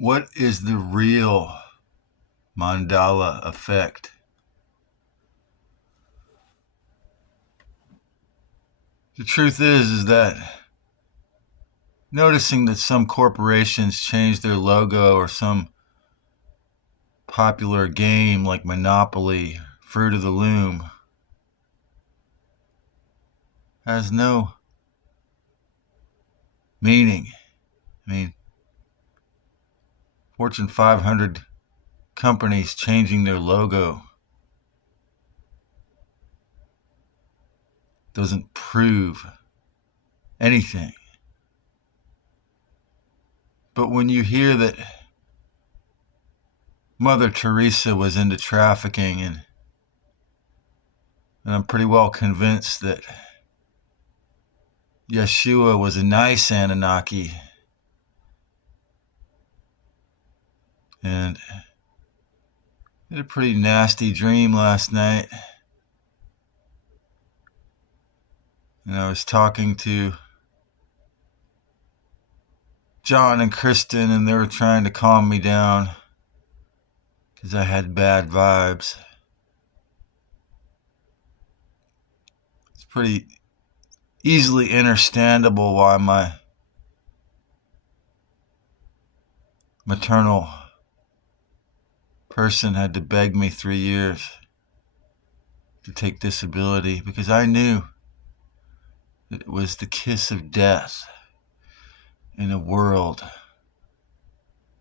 What is the real Mandela effect? The truth is that noticing that some corporations change their logo or some popular game like Monopoly, Fruit of the Loom, has no meaning. I mean, Fortune 500 companies changing their logo doesn't prove anything. But when you hear that Mother Teresa was into trafficking, and I'm pretty well convinced that Yeshua was a nice Anunnaki, and I had a pretty nasty dream last night. And I was talking to John and Kristen, and they were trying to calm me down because I had bad vibes. It's pretty easily understandable why my maternal person had to beg me 3 years to take disability, because I knew that it was the kiss of death in a world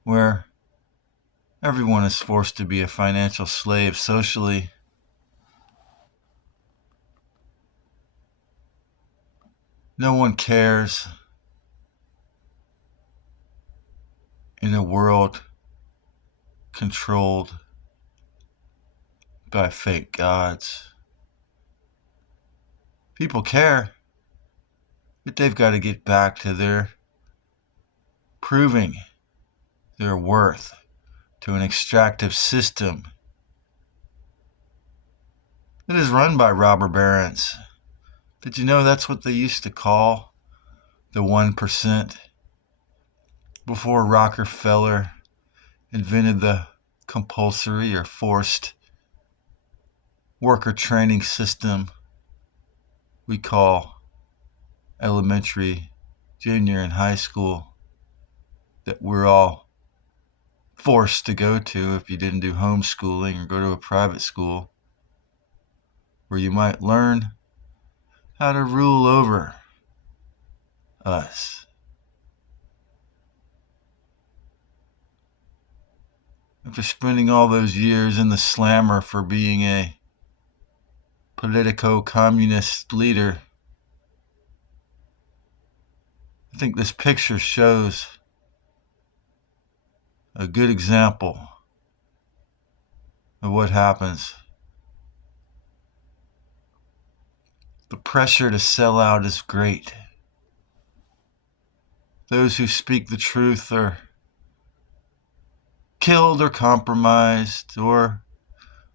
where everyone is forced to be a financial slave socially. No one cares in a world controlled by fake gods. People care, but they've got to get back to their proving their worth to an extractive system that is run by robber barons. Did you know that's what they used to call the 1%? Before Rockefeller invented the compulsory or forced worker training system we call elementary, junior, and high school, that we're all forced to go to if you didn't do homeschooling or go to a private school, where you might learn how to rule over us. After spending all those years in the slammer for being a politico-communist leader, I think this picture shows a good example of what happens. The pressure to sell out is great. Those who speak the truth are killed or compromised or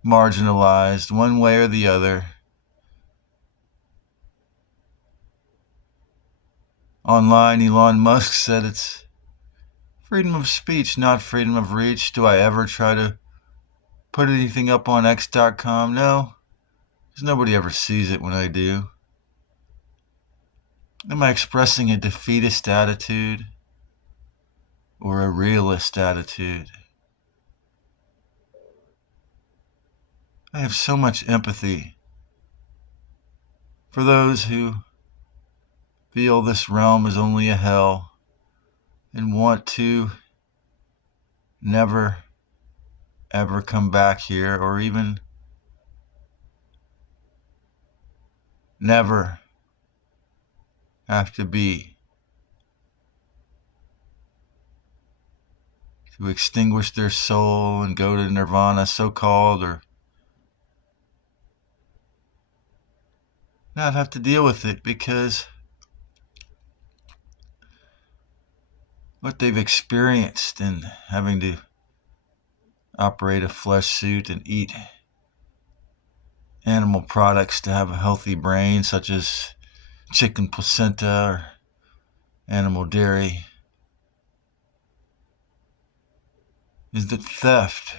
marginalized one way or the other. Online, Elon Musk said it's freedom of speech, not freedom of reach. Do I ever try to put anything up on X.com? No, because nobody ever sees it when I do. Am I expressing a defeatist attitude or a realist attitude? I have so much empathy for those who feel this realm is only a hell and want to never, ever come back here, or even never have to be, to extinguish their soul and go to nirvana, so-called, or not have to deal with it, because what they've experienced in having to operate a flesh suit and eat animal products to have a healthy brain, such as chicken placenta or animal dairy, is that theft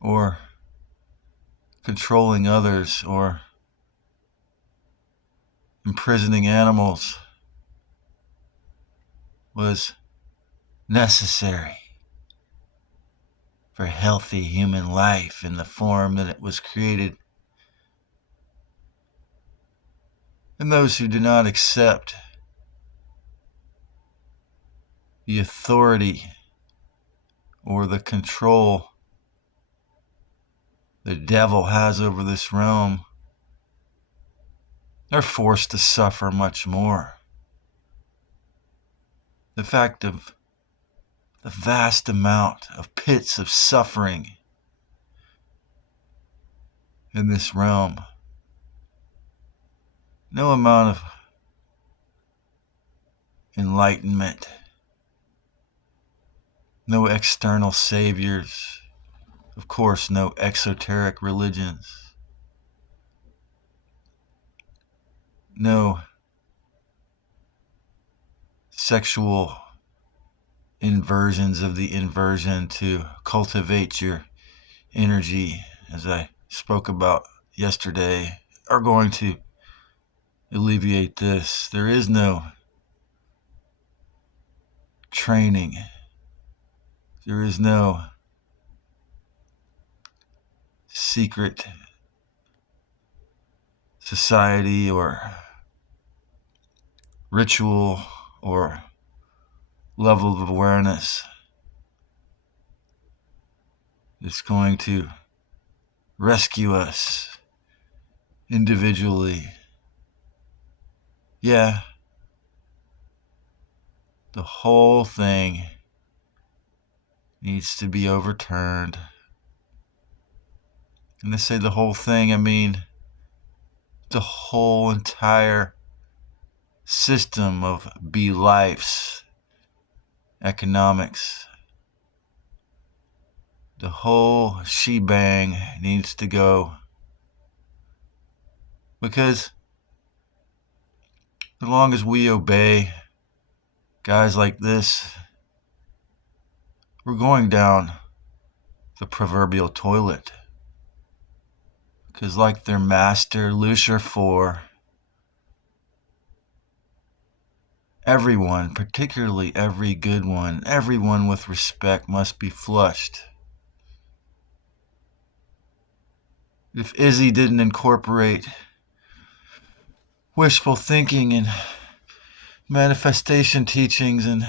or controlling others or imprisoning animals was necessary for healthy human life in the form that it was created. And those who do not accept the authority or the control the devil has over this realm are forced to suffer much more. The fact of the vast amount of pits of suffering in this realm, no amount of enlightenment, no external saviors, of course, no exoteric religions, no sexual inversions of the inversion to cultivate your energy, as I spoke about yesterday, are going to alleviate this. There is no training. There is no secret society or ritual or level of awareness that's going to rescue us individually. Yeah, the whole thing needs to be overturned. And I say the whole thing, I mean the whole entire system of beLIEveble's economics. The whole shebang needs to go. Because as long as we obey guys like this, we're going down the proverbial toilet. Because like their master, Lucifer, everyone, particularly every good one, everyone with respect must be flushed. If Izzy didn't incorporate wishful thinking and manifestation teachings and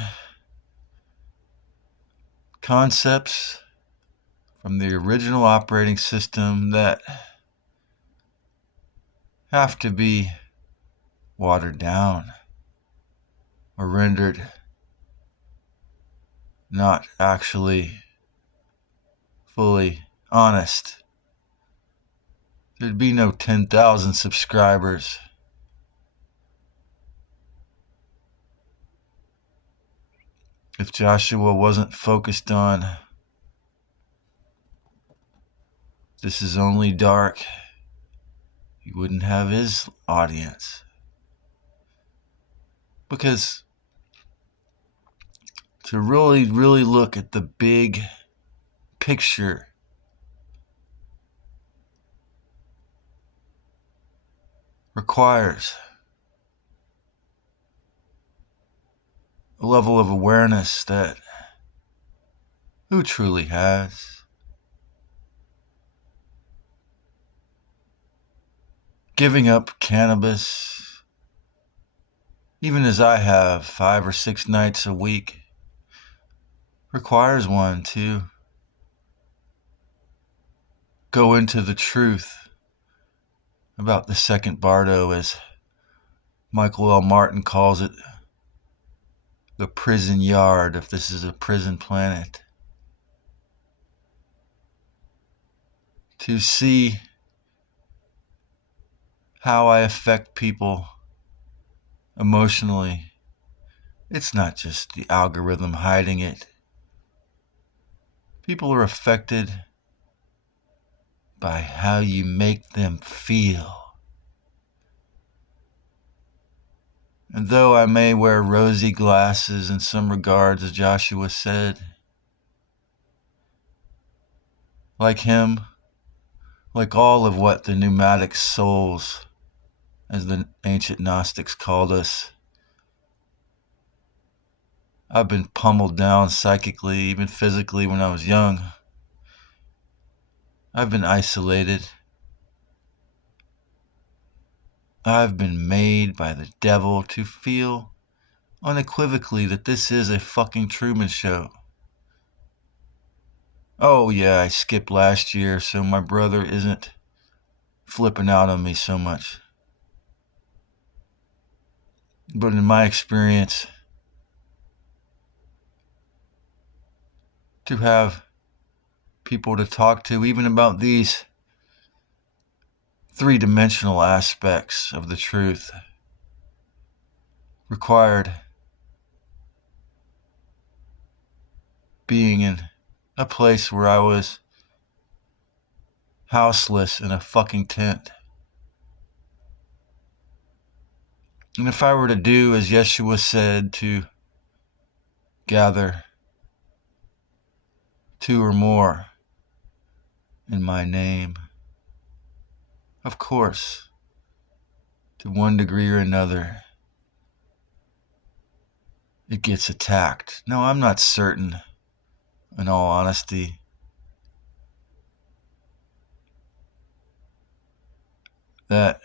concepts from the original operating system that have to be watered down or rendered not actually fully honest, there'd be no 10,000 subscribers. If Joshua wasn't focused on this is only dark, he wouldn't have his audience. Because to really look at the big picture requires a level of awareness that who truly has. Giving up cannabis, even as I have 5 or 6 nights a week, requires one to go into the truth about the second bardo, as Michael L. Martin calls it, the prison yard, if this is a prison planet. To see how I affect people emotionally. It's not just the algorithm hiding it. People are affected by how you make them feel. And though I may wear rosy glasses in some regards, as Joshua said, like him, like all of what the pneumatic souls, as the ancient Gnostics called us, I've been pummeled down psychically, even physically when I was young. I've been isolated. I've been made by the devil to feel unequivocally that this is a fucking Truman Show. Oh yeah, I skipped last year so my brother isn't flipping out on me so much. But in my experience, to have people to talk to, even about these three-dimensional aspects of the truth, required being in a place where I was houseless in a fucking tent. And if I were to do as Yeshua said, to gather two or more in my name, of course, to one degree or another, it gets attacked. No, I'm not certain, in all honesty, that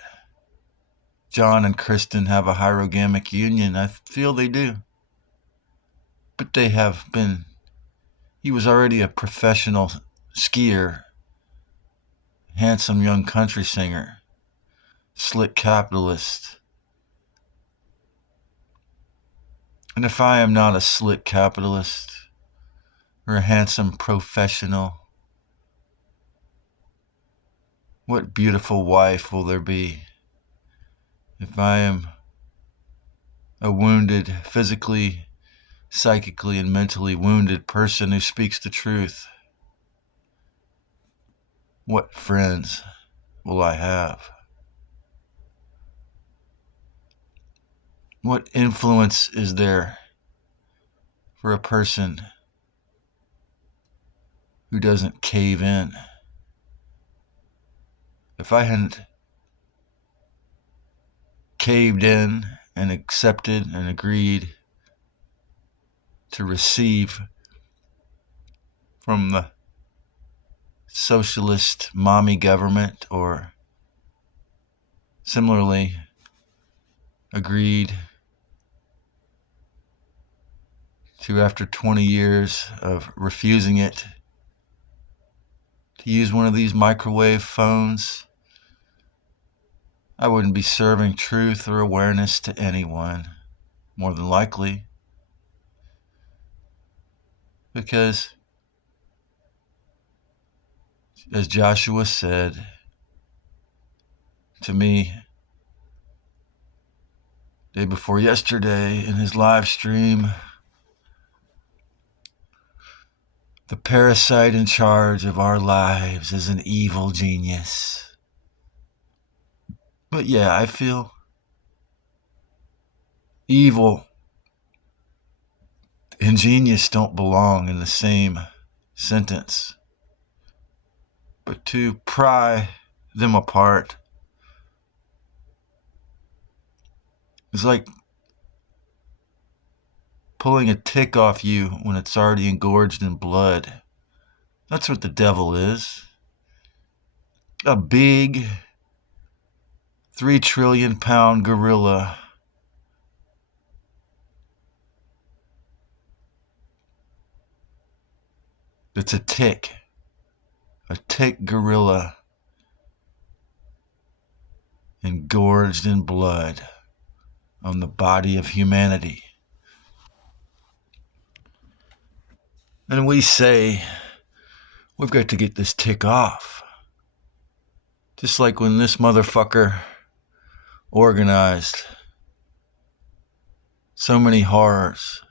John and Kristen have a hierogamic union. I feel they do. But they have been. He was already a professional skier, handsome young country singer, slick capitalist. And if I am not a slick capitalist or a handsome professional, what beautiful wife will there be if I am a wounded, physically, psychically, and mentally wounded person who speaks the truth? What friends will I have? What influence is there for a person who doesn't cave in? If I hadn't caved in and accepted and agreed to receive from the socialist mommy government, or similarly agreed to, after 20 years of refusing it, to use one of these microwave phones, I wouldn't be serving truth or awareness to anyone, more than likely, because, as Joshua said to me day before yesterday in his live stream, the parasite in charge of our lives is an evil genius. But yeah, I feel evil and genius don't belong in the same sentence. But to pry them apart is like pulling a tick off you when it's already engorged in blood. That's what the devil is. A big 3 trillion pound gorilla that's a tick gorilla engorged in blood on the body of humanity. And we say, we've got to get this tick off. Just like when this motherfucker organized so many horrors